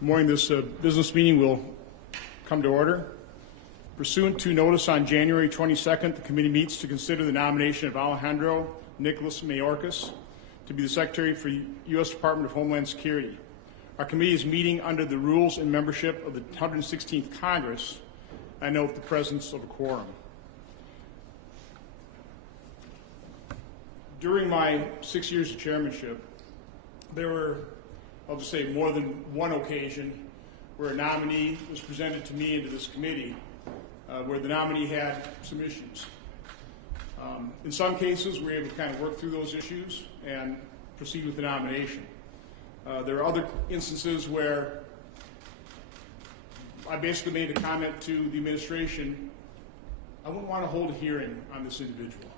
Good morning. This business meeting will come to order. Pursuant to notice on January 22nd, the committee meets to consider the nomination of Alejandro Mayorkas to be the Secretary for U.S. Department of Homeland Security. Our committee is meeting under the rules and membership of the 116th Congress. I note the presence of a quorum. During my 6 years of chairmanship, there were, I'll just say, more than one occasion where a nominee was presented to me into this committee where the nominee had some issues. In some cases, we were able to kind of work through those issues and proceed with the nomination. There are other instances where I basically made a comment to the administration, I wouldn't want to hold a hearing on this individual.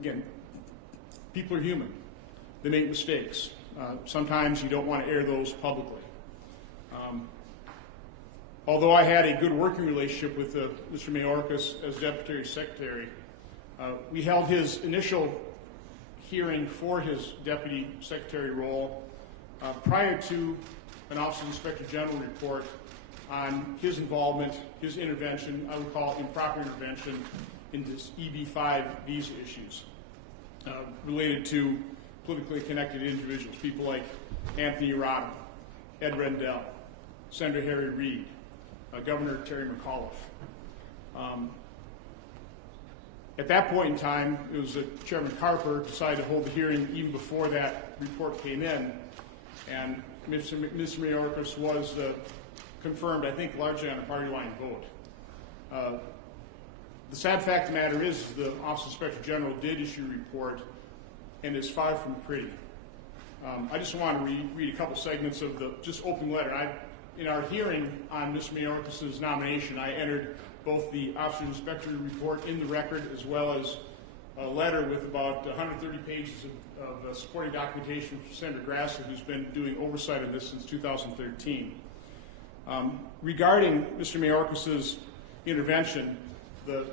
Again, people are human. They make mistakes. Sometimes you don't want to air those publicly. Although I had a good working relationship with Mr. Mayorkas as Deputy Secretary, we held his initial hearing for his Deputy Secretary role prior to an Office of Inspector General report on his involvement, his intervention, I would call improper intervention, in this EB-5 visa issues related to politically connected individuals, people like Anthony Arado, Ed Rendell, Senator Harry Reid, Governor Terry McAuliffe. At that point in time, it was Chairman Carper decided to hold the hearing even before that report came in, and Mr. Mayorkas was confirmed, I think, largely on a party line vote. The sad fact of the matter is the Office of Inspector General did issue a report, and it's far from pretty. I just want to read a couple segments of the just opening letter. In our hearing on Mr. Mayorkas' nomination, I entered both the Office of Inspector report in the record as well as a letter with about 130 pages of supporting documentation from Senator Grassley, who's been doing oversight of this since 2013. Regarding Mr. Mayorkas' intervention, the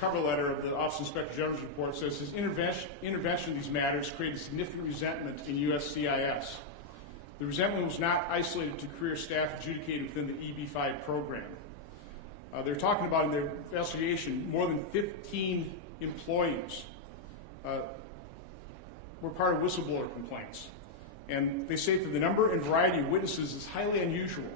cover letter of the Office of Inspector General's report says his intervention in these matters created significant resentment in USCIS. The resentment was not isolated to career staff adjudicated within the EB-5 program. They're talking about in their investigation more than 15 employees were part of whistleblower complaints. And they say that the number and variety of witnesses is highly unusual.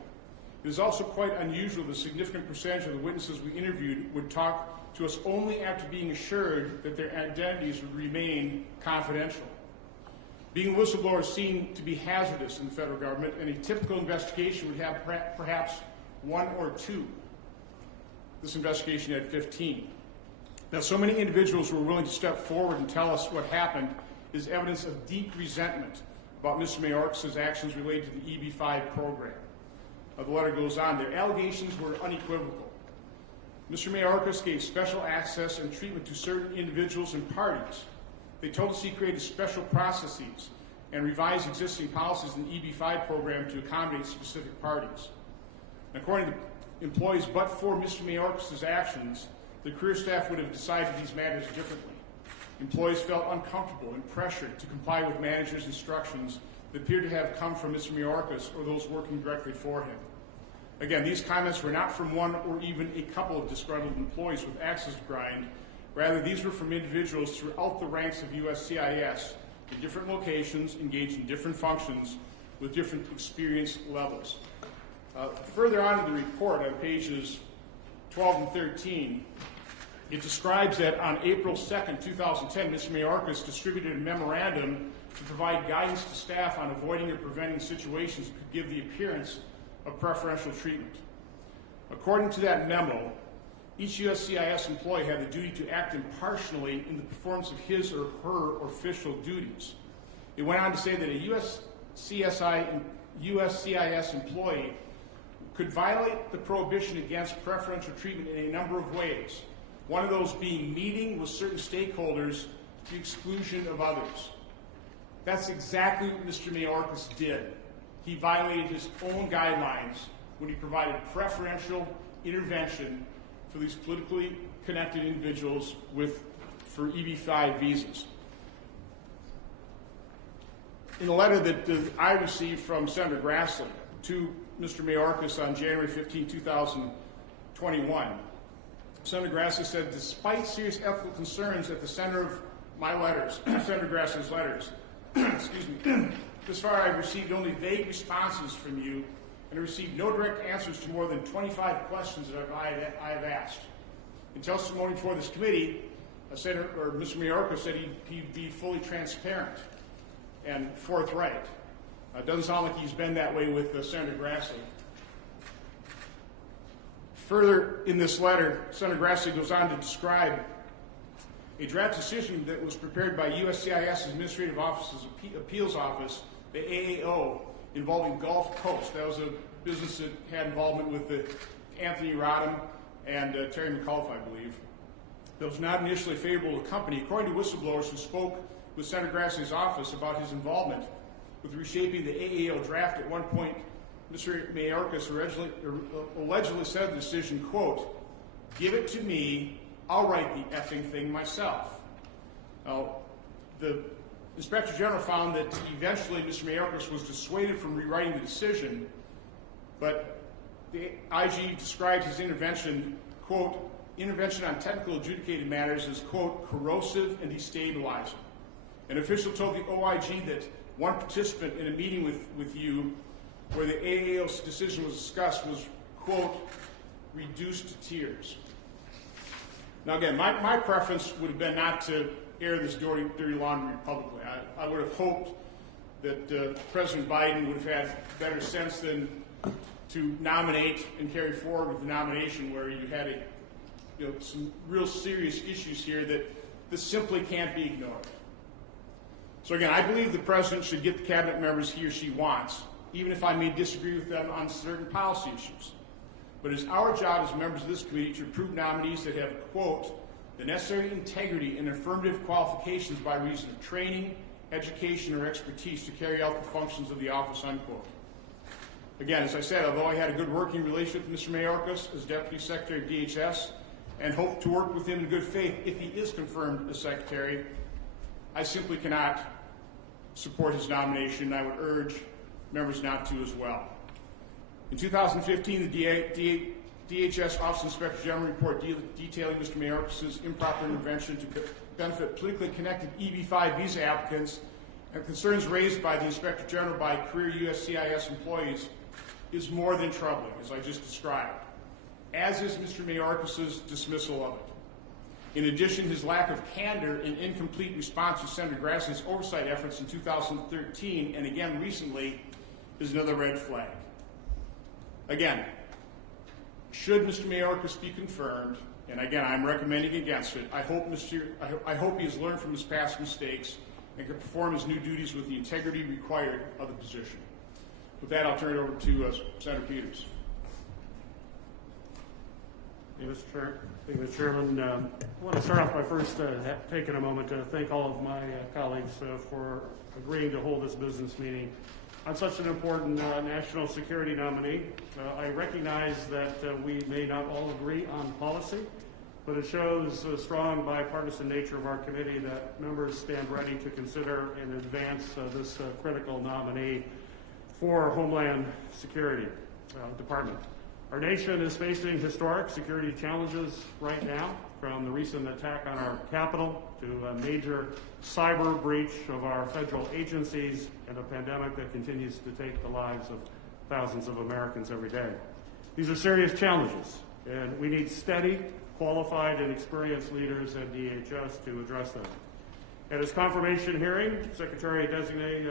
It is also quite unusual that a significant percentage of the witnesses we interviewed would talk to us only after being assured that their identities would remain confidential. Being a whistleblower is seen to be hazardous in the federal government, and a typical investigation would have perhaps one or two. This investigation had 15. Now, so many individuals who were willing to step forward and tell us what happened is evidence of deep resentment about Mr. Mayorkas' actions related to the EB-5 program. The letter goes on. Their allegations were unequivocal. Mr. Mayorkas gave special access and treatment to certain individuals and parties. They told us he created special processes and revised existing policies in the EB-5 program to accommodate specific parties. According to employees, but for Mr. Mayorkas' actions, the career staff would have decided these matters differently. Employees felt uncomfortable and pressured to comply with managers' instructions that appeared to have come from Mr. Mayorkas or those working directly for him. Again, these comments were not from one or even a couple of disgruntled employees with axes to grind. Rather, these were from individuals throughout the ranks of USCIS in different locations, engaged in different functions, with different experience levels. Further on in the report, on pages 12 and 13, it describes that on April 2nd, 2010, Mr. Mayorkas distributed a memorandum to provide guidance to staff on avoiding or preventing situations that could give the appearance of preferential treatment. According to that memo, each USCIS employee had the duty to act impartially in the performance of his or her official duties. It went on to say that a USCIS employee could violate the prohibition against preferential treatment in a number of ways, one of those being meeting with certain stakeholders to the exclusion of others. That's exactly what Mr. Mayorkas did. He violated his own guidelines when he provided preferential intervention for these politically connected individuals for EB-5 visas. in a letter that I received from Senator Grassley to Mr. Mayorkas on January 15, 2021, Senator Grassley said, despite serious ethical concerns at the center of my letters, Senator Grassley's letters, excuse me, thus far I've received only vague responses from you and received no direct answers to more than 25 questions that I have asked. In testimony before this committee, Mr. Mayorkas said he'd be fully transparent and forthright. It doesn't sound like he's been that way with Senator Grassley. Further in this letter, Senator Grassley goes on to describe a draft decision that was prepared by USCIS Administrative Office's Appeals Office, the AAO, involving Gulf Coast. That was a business that had involvement with Anthony Rodham and Terry McAuliffe, I believe. That was not initially favorable to the company, according to whistleblowers who spoke with Senator Grassley's office about his involvement with reshaping the AAO draft. At one point, Mr. Mayorkas allegedly said the decision, quote, "Give it to me, I'll write the effing thing myself." Now, the Inspector General found that eventually Mr. Mayorkas was dissuaded from rewriting the decision, but the IG described his intervention, quote, "intervention on technical adjudicated matters as, quote, corrosive and destabilizing." An official told the OIG that one participant in a meeting with you where the AAO's decision was discussed was, quote, reduced to tears. Now again, my preference would have been not to air this dirty laundry publicly. I would have hoped that President Biden would have had better sense than to nominate and carry forward with the nomination where you had some real serious issues here that this simply can't be ignored. So again, I believe the President should get the cabinet members he or she wants, even if I may disagree with them on certain policy issues. But it is our job as members of this committee to approve nominees that have, quote, the necessary integrity and affirmative qualifications by reason of training, education, or expertise to carry out the functions of the office, unquote. Again, as I said, although I had a good working relationship with Mr. Mayorkas as Deputy Secretary of DHS and hope to work with him in good faith if he is confirmed as Secretary, I simply cannot support his nomination, and I would urge members not to as well. In 2015, the DHS Office Inspector General report detailing Mr. Mayorkas' improper intervention to benefit politically connected EB-5 visa applicants and concerns raised by the Inspector General by career USCIS employees is more than troubling, as I just described, as is Mr. Mayorkas' dismissal of it. In addition, his lack of candor and incomplete response to Senator Grassley's oversight efforts in 2013 and again recently is another red flag. Again, should Mr. Mayorkas be confirmed, and again I'm recommending against it, I hope he has learned from his past mistakes and can perform his new duties with the integrity required of the position. With that, I'll turn it over to Senator Peters. Thank you, Mr. Chairman. I want to start off by first taking a moment to thank all of my colleagues for agreeing to hold this business meeting on such an important national security nominee. I recognize that we may not all agree on policy, but it shows the strong bipartisan nature of our committee that members stand ready to consider and advance this critical nominee for Homeland Security Department. Our nation is facing historic security challenges right now, from the recent attack on our Capitol to a major cyber breach of our federal agencies and a pandemic that continues to take the lives of thousands of Americans every day. These are serious challenges, and we need steady, qualified, and experienced leaders at DHS to address them. At his confirmation hearing, Secretary-designate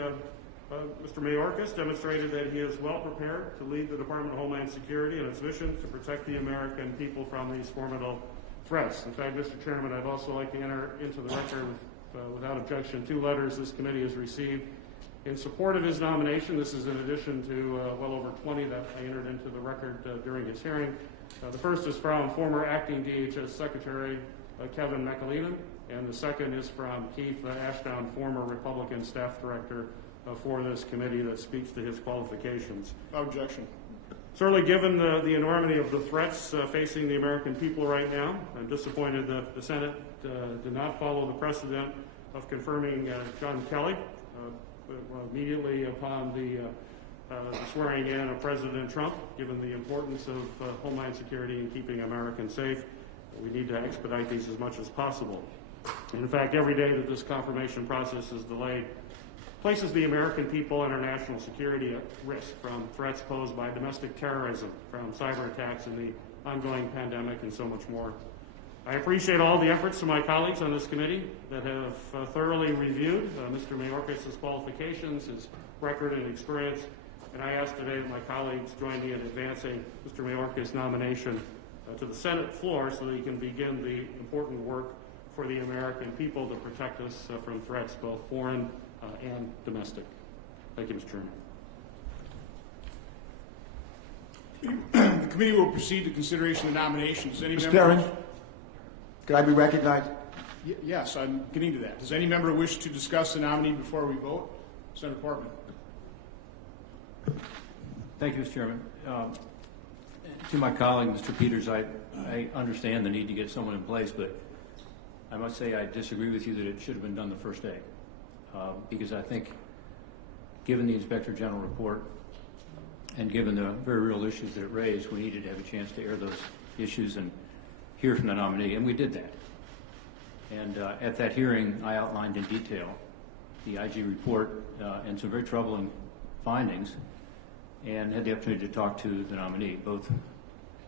Mr. Mayorkas demonstrated that he is well prepared to lead the Department of Homeland Security and its mission to protect the American people from these formidable threats. In fact, Mr. Chairman, I'd also like to enter into the record without objection 2 letters this committee has received in support of his nomination. This is in addition to well over 20 that I entered into the record during his hearing. The first is from former acting DHS Secretary Kevin McAleenan, and the second is from Keith Ashdown, former Republican staff director for this committee, that speaks to his qualifications. Objection. Certainly, given the enormity of the threats facing the American people right now, I'm disappointed that the Senate did not follow the precedent of confirming John Kelly, immediately upon the swearing in of President Trump, given the importance of Homeland Security and keeping Americans safe. We need to expedite these as much as possible. In fact, every day that this confirmation process is delayed places the American people and our national security at risk from threats posed by domestic terrorism, from cyber attacks and the ongoing pandemic, and so much more. I appreciate all the efforts of my colleagues on this committee that have thoroughly reviewed Mr. Mayorkas' qualifications, his record and experience, and I ask today that my colleagues join me in advancing Mr. Mayorkas' nomination to the Senate floor so that he can begin the important work for the American people to protect us from threats, both foreign and domestic. Thank you, Mr. Chairman. The committee will proceed to consideration of the nominations. Any Mr. member? Chairman, could I be recognized? Yes, I'm getting to that. Does any member wish to discuss the nominee before we vote? Senator Portman. Thank you, Mr. Chairman. To my colleague, Mr. Peters, I understand the need to get someone in place, but I must say I disagree with you that it should have been done the first day. Because I think, given the Inspector General report and given the very real issues that it raised, we needed to have a chance to air those issues and hear from the nominee, and we did that. And at that hearing, I outlined in detail the IG report and some very troubling findings, and had the opportunity to talk to the nominee, both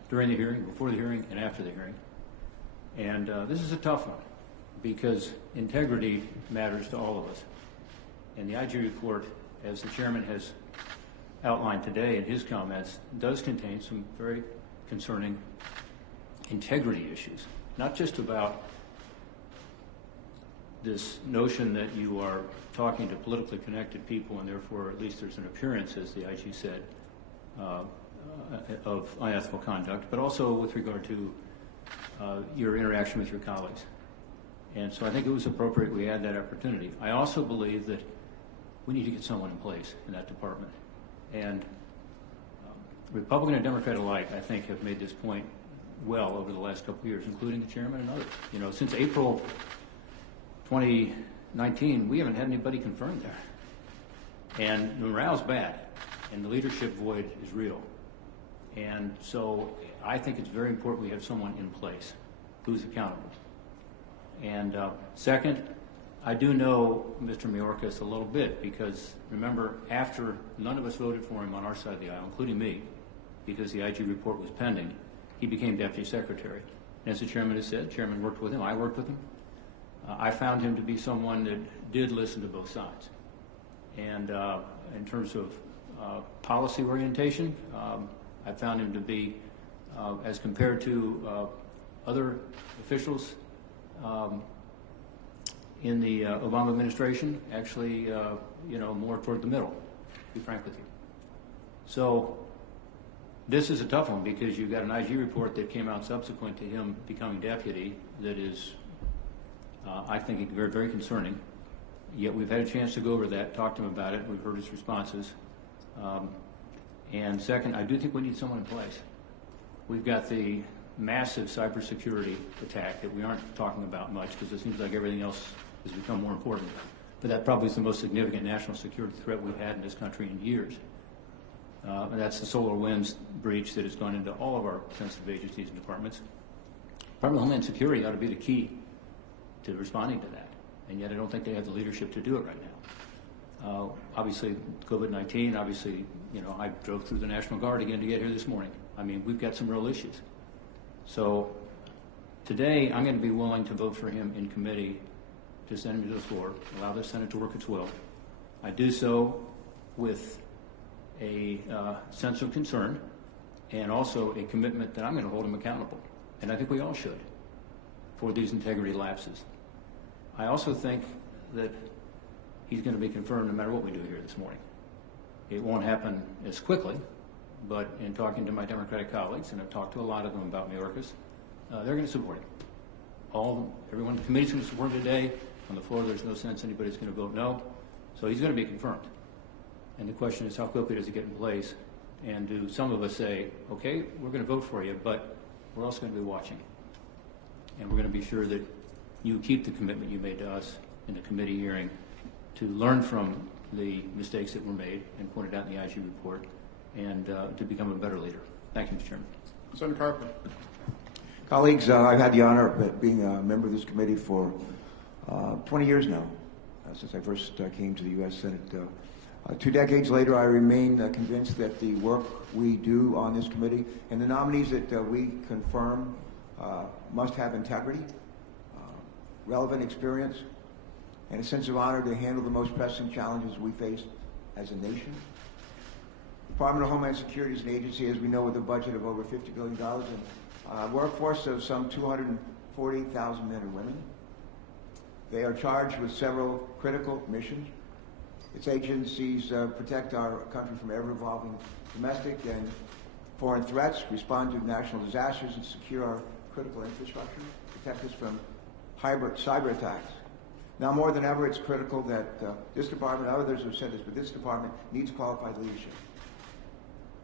during the hearing, before the hearing, and after the hearing. And this is a tough one, because integrity matters to all of us. And the IG report, as the chairman has outlined today in his comments, does contain some very concerning integrity issues, not just about this notion that you are talking to politically connected people and therefore at least there's an appearance, as the IG said, of unethical conduct, but also with regard to your interaction with your colleagues. And so I think it was appropriate we had that opportunity. I also believe that we need to get someone in place in that department. And Republican and Democrat alike, I think, have made this point well over the last couple of years, including the chairman and others. You know, since April 2019, we haven't had anybody confirmed there. And morale's bad, and the leadership void is real. And so I think it's very important we have someone in place who's accountable. And second, I do know Mr. Mayorkas a little bit because, remember, after none of us voted for him on our side of the aisle, including me, because the IG report was pending, he became Deputy Secretary. And as the Chairman has said, the Chairman worked with him, I worked with him. I found him to be someone that did listen to both sides. And in terms of policy orientation, I found him to be, as compared to other officials in the Obama administration, actually, more toward the middle, to be frank with you. So this is a tough one because you've got an IG report that came out subsequent to him becoming deputy that is, I think, very, very concerning. Yet we've had a chance to go over that, talk to him about it. We've heard his responses. And second, I do think we need someone in place. We've got the massive cybersecurity attack that we aren't talking about much because it seems like everything else has become more important. But that probably is the most significant national security threat we've had in this country in years. And that's the SolarWinds breach that has gone into all of our sensitive agencies and departments. Department of Homeland Security ought to be the key to responding to that. And yet I don't think they have the leadership to do it right now. Obviously, COVID-19, obviously, I drove through the National Guard again to get here this morning. I mean, we've got some real issues. So today, I'm going to be willing to vote for him in committee to send him to the floor, allow the Senate to work its will. I do so with a sense of concern and also a commitment that I'm going to hold him accountable. And I think we all should for these integrity lapses. I also think that he's going to be confirmed no matter what we do here this morning. It won't happen as quickly, but in talking to my Democratic colleagues, and I've talked to a lot of them about Mayorkas, they're going to support him. Everyone in the committee is going to support him today. On the floor, there's no sense anybody's going to vote no. So he's going to be confirmed. And the question is, how quickly does he get in place? And do some of us say, okay, we're going to vote for you, but we're also going to be watching. And we're going to be sure that you keep the commitment you made to us in the committee hearing to learn from the mistakes that were made and pointed out in the IG report, and to become a better leader. Thank you, Mr. Chairman. Senator Carper. Colleagues, I've had the honor of being a member of this committee for 20 years now, since I first came to the U.S. Senate. 2 decades later, I remain convinced that the work we do on this committee and the nominees that we confirm must have integrity, relevant experience, and a sense of honor to handle the most pressing challenges we face as a nation. The Department of Homeland Security is an agency, as we know, with a budget of over $50 billion and a workforce of some 240,000 men and women. They are charged with several critical missions. Its agencies protect our country from ever-evolving domestic and foreign threats, respond to national disasters, and secure our critical infrastructure, protect us from hybrid cyber attacks. Now more than ever, it's critical that this department, others have said this, but this department needs qualified leadership.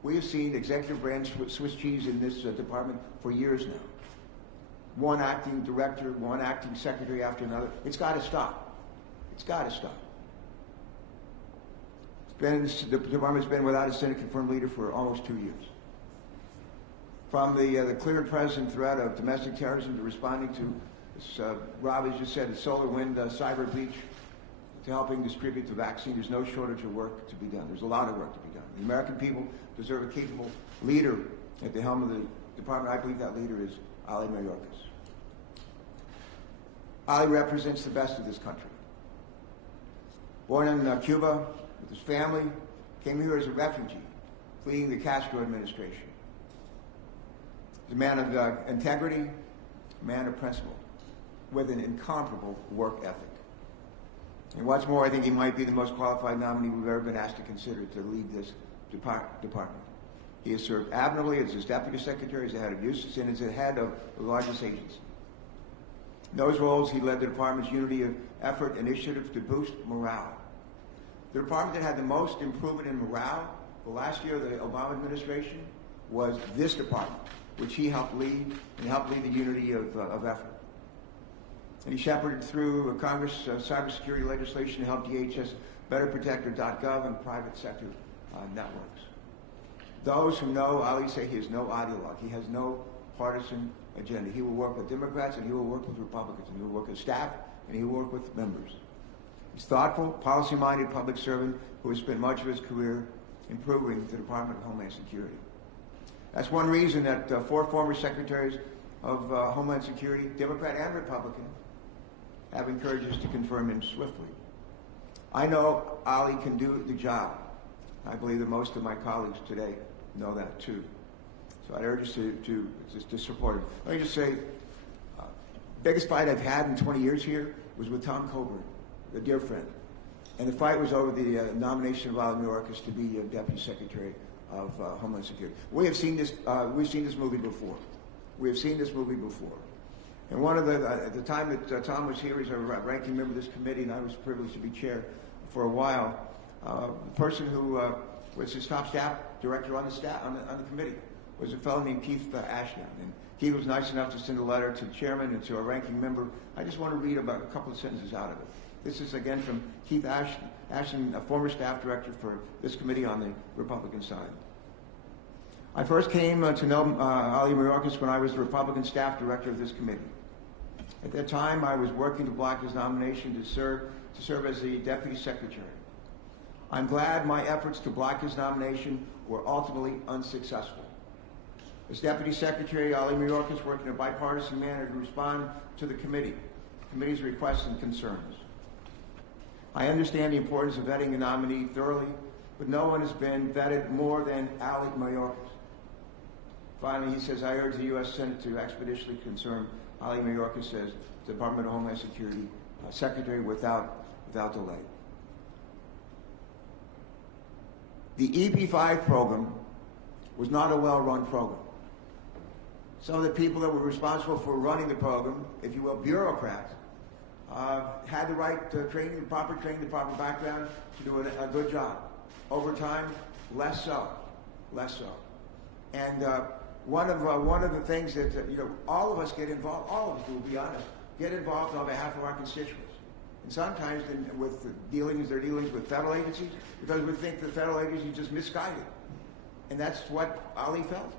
We have seen executive branch Swiss cheese in this department for years now. One acting director, one acting secretary after another. It's got to stop. It's got to stop. The department's been without a Senate-confirmed leader for almost 2 years. From the clear and present threat of domestic terrorism to responding to, as Rob has just said, the solar wind cyber breach, to helping distribute the vaccine, there's no shortage of work to be done. There's a lot of work to be done. The American people deserve a capable leader at the helm of the department. I believe that leader is Ali Mayorkas. Ali represents the best of this country. Born in Cuba with his family, came here as a refugee, fleeing the Castro administration. He's a man of integrity, a man of principle, with an incomparable work ethic. And what's more, I think he might be the most qualified nominee we've ever been asked to consider to lead this department. He has served admirably as his deputy secretary, as the head of USIS, and as the head of the largest agency. In those roles, he led the department's unity of effort initiative to boost morale. The department that had the most improvement in morale the last year of the Obama administration was this department, which he helped lead, and helped lead the unity of effort. And he shepherded through Congress cybersecurity legislation to help DHS better protect our .gov and private sector networks. Those who know Ali say he has no ideologue. He has no partisan agenda. He will work with Democrats and he will work with Republicans, and he will work with staff and he will work with members. He's thoughtful, policy-minded public servant who has spent much of his career improving the Department of Homeland Security. That's one reason that 4 former secretaries of Homeland Security, Democrat and Republican, have encouraged us to confirm him swiftly. I know Ali can do the job. I believe that most of my colleagues today know that too. So I urge us to support him. Let me just say, biggest fight I've had in 20 years here was with Tom Coburn, a dear friend. And the fight was over the nomination of Ali Mayorkas to be Deputy Secretary of Homeland Security. We've seen this movie before. We have seen this movie before. And one of at the time that Tom was here, he's a ranking member of this committee, and I was privileged to be chair for a while. The person who was his top staff director on the committee was a fellow named Keith Ashdown. And Keith was nice enough to send a letter to the chairman and to our ranking member. I just want to read about a couple of sentences out of it. This is again from Keith Ashton, a former staff director for this committee on the Republican side. I first came to know Ali Mayorkas when I was the Republican staff director of this committee. At that time, I was working to block his nomination to serve as the deputy secretary. I'm glad my efforts to block his nomination were ultimately unsuccessful. As deputy secretary, Ali Mayorkas worked in a bipartisan manner to respond to the committee's requests and concerns. I understand the importance of vetting a nominee thoroughly, but no one has been vetted more than Ali Mayorkas. Finally, he says, I urge the U.S. Senate to expeditiously confirm Ali Mayorkas as Department of Homeland Security Secretary without delay. The EP5 program was not a well-run program. Some of the people that were responsible for running the program, if you will, bureaucrats, had the right training, the proper background to do a good job. Over time, less so. And one of the things that all of us get involved. All of us, to be honest, get involved on behalf of our constituents. And sometimes with the they're dealings with federal agencies, because we think the federal agency just misguided. And that's what Ali felt.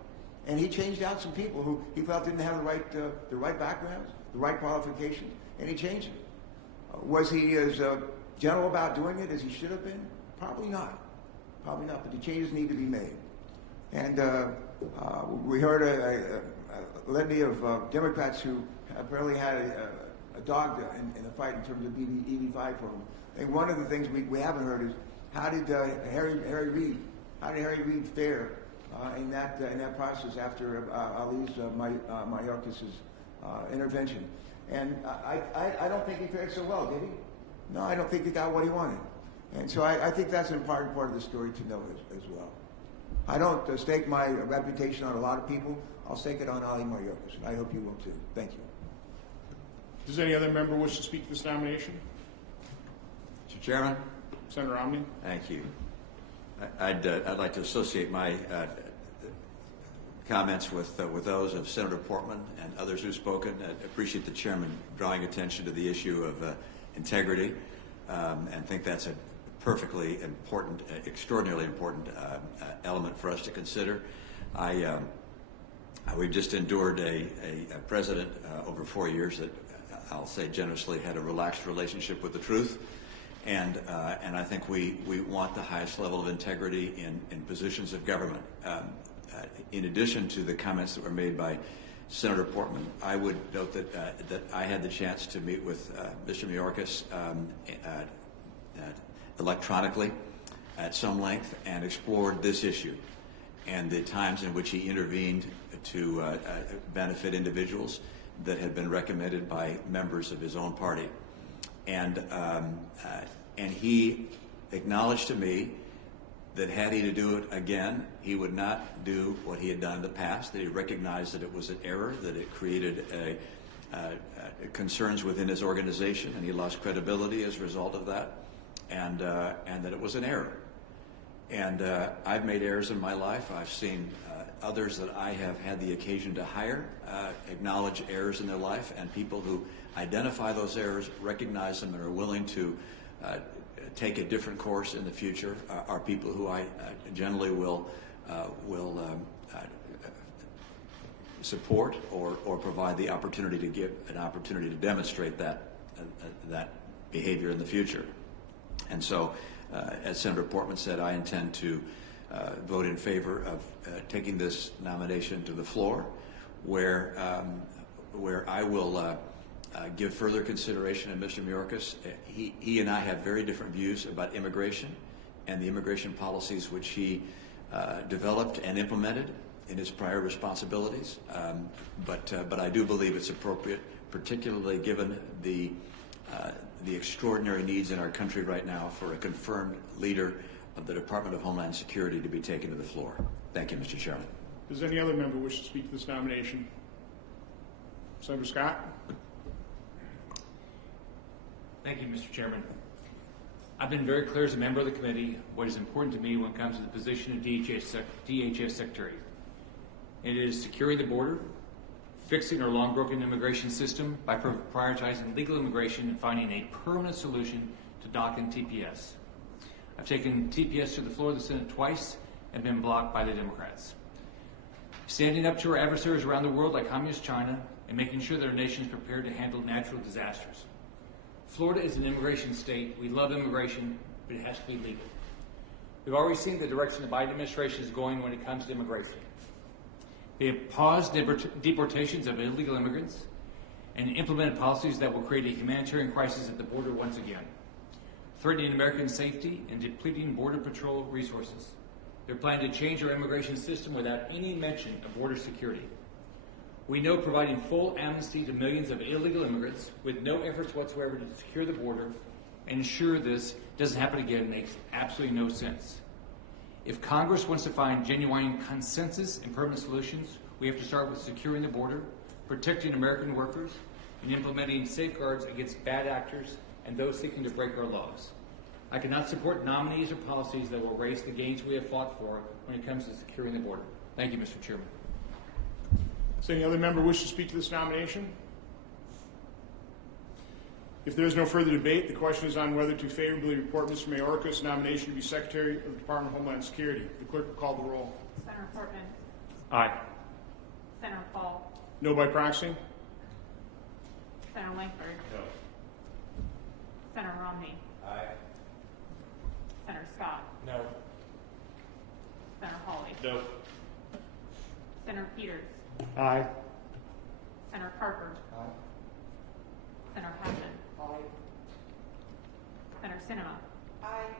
And he changed out some people who he felt didn't have the right backgrounds, the right qualifications, and he changed it. Was he as gentle about doing it as he should have been? Probably not. Probably not, but the changes need to be made. And we heard a litany of Democrats who apparently had a dog in the fight in terms of EB-5 program. And one of the things we haven't heard is how did Harry Reid fare in that process after Ali's Mayorkas' intervention? And I don't think he fared so well, did he? No, I don't think he got what he wanted. And so I think that's an important part of the story to know as well. I don't stake my reputation on a lot of people. I'll stake it on Ali Mayorkas, and I hope you will too. Thank you. Does any other member wish to speak to this nomination? Mr. Chairman. Senator Romney. Thank you. I'd like to associate my comments with those of Senator Portman and others who've spoken. I appreciate the chairman drawing attention to the issue of integrity, and think that's a perfectly important, extraordinarily important element for us to consider. We've just endured a president over 4 years that I'll say generously had a relaxed relationship with the truth, and I think we want the highest level of integrity in positions of government. In addition to the comments that were made by Senator Portman, I would note that I had the chance to meet with Mr. Mayorkas electronically at some length and explored this issue and the times in which he intervened to benefit individuals that had been recommended by members of his own party. And he acknowledged to me that had he to do it again, he would not do what he had done in the past, that he recognized that it was an error, that it created concerns within his organization, and he lost credibility as a result of that, and that it was an error. And I've made errors in my life. I've seen others that I have had the occasion to hire acknowledge errors in their life, and people who identify those errors, recognize them, and are willing to take a different course in the future are people who I generally will support or provide the opportunity to give an opportunity to demonstrate that behavior in the future. And so, as Senator Portman said, I intend to vote in favor of taking this nomination to the floor, where I will give further consideration to Mr. Mayorkas. He and I have very different views about immigration and the immigration policies which he developed and implemented in his prior responsibilities. But I do believe it's appropriate, particularly given the extraordinary needs in our country right now, for a confirmed leader of the Department of Homeland Security to be taken to the floor. Thank you, Mr. Chairman. Does any other member wish to speak to this nomination? Senator Scott. Thank you, Mr. Chairman. I've been very clear as a member of the committee what is important to me when it comes to the position of DHS Secretary. It is securing the border, fixing our long-broken immigration system by prioritizing legal immigration and finding a permanent solution to DACA and TPS. I've taken TPS to the floor of the Senate twice and been blocked by the Democrats. Standing up to our adversaries around the world like Communist China and making sure that our nation is prepared to handle natural disasters. Florida is an immigration state. We love immigration, but it has to be legal. We've already seen the direction the Biden administration is going when it comes to immigration. They have paused deportations of illegal immigrants and implemented policies that will create a humanitarian crisis at the border once again, threatening American safety and depleting Border Patrol resources. They're planning to change our immigration system without any mention of border security. We know providing full amnesty to millions of illegal immigrants with no efforts whatsoever to secure the border and ensure this doesn't happen again makes absolutely no sense. If Congress wants to find genuine consensus and permanent solutions, we have to start with securing the border, protecting American workers, and implementing safeguards against bad actors and those seeking to break our laws. I cannot support nominees or policies that will erase the gains we have fought for when it comes to securing the border. Thank you, Mr. Chairman. Does any other member wish to speak to this nomination? If there is no further debate, the question is on whether to favorably report Mr. Mayorkas' nomination to be Secretary of the Department of Homeland Security. The clerk will call the roll. Senator Portman. Aye. Senator Paul. No by proxy? Senator Langford. No. Senator Romney. Aye. Senator Scott. No. Senator Hawley. No. Senator Peters. Aye. Senator Carper. Aye. Senator Hassan. Aye. Senator Sinema. Aye.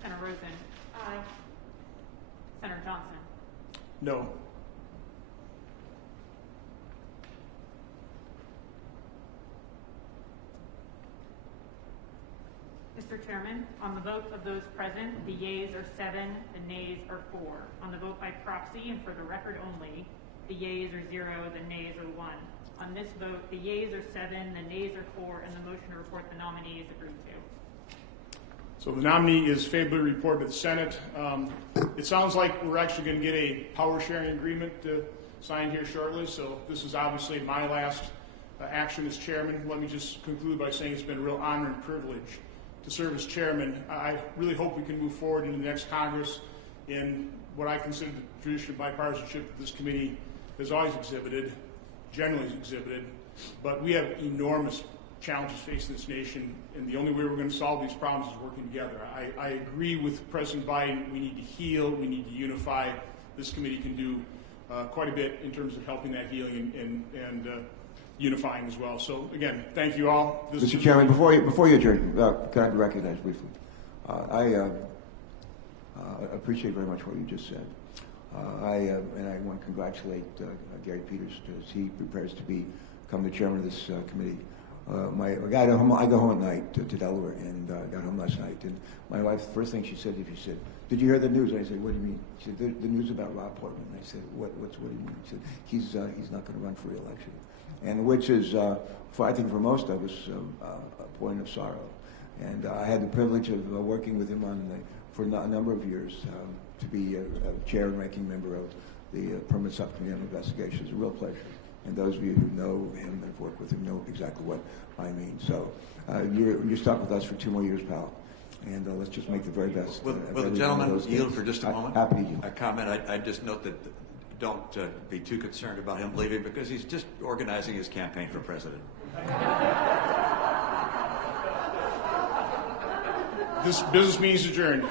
Senator Rosen. Aye. Senator Johnson. No. Mr. Chairman, on the vote of those present, the yeas are 7, the nays are 4. On the vote by proxy and for the record only, the yeas are 0, the nays are 1. On this vote, the yeas are 7, the nays are 4, and the motion to report the nominee is agreed to. So the nominee is favorably reported to the Senate. It sounds like we're actually going to get a power sharing agreement signed here shortly. So this is obviously my last action as chairman. Let me just conclude by saying it's been a real honor and privilege to serve as chairman. I really hope we can move forward into the next Congress in what I consider the tradition of bipartisanship that this committee has always exhibited, generally exhibited. But we have enormous challenges facing this nation, and the only way we're going to solve these problems is working together. I agree with President Biden. We need to heal. We need to unify. This committee can do quite a bit in terms of helping that healing and unifying as well. So again, thank you all. Mr. Chairman, before you adjourn, can I be recognized briefly? I appreciate very much what you just said. And I want to congratulate Gary Peters as he prepares to become the chairman of this committee. I go home at night to Delaware, and got home last night. And my wife, the first thing she said, "Did you hear the news?" I said, "What do you mean?" She said, "The news about Rob Portman." I said, "What do you mean?" She said, "He's not going to run for re-election," and which is, I think, for most of us, a point of sorrow. And I had the privilege of working with him for a number of years to be a chair and ranking member of the Permanent Subcommittee on Investigations. It's a real pleasure. And those of you who know him and have worked with him know exactly what I mean. So you're stuck with us for 2 more years, pal. And let's just make the very best. Will the gentleman yield for just a moment? Happy to yield. A comment. I just note that don't be too concerned about him leaving because he's just organizing his campaign for president. This business meeting is adjourned.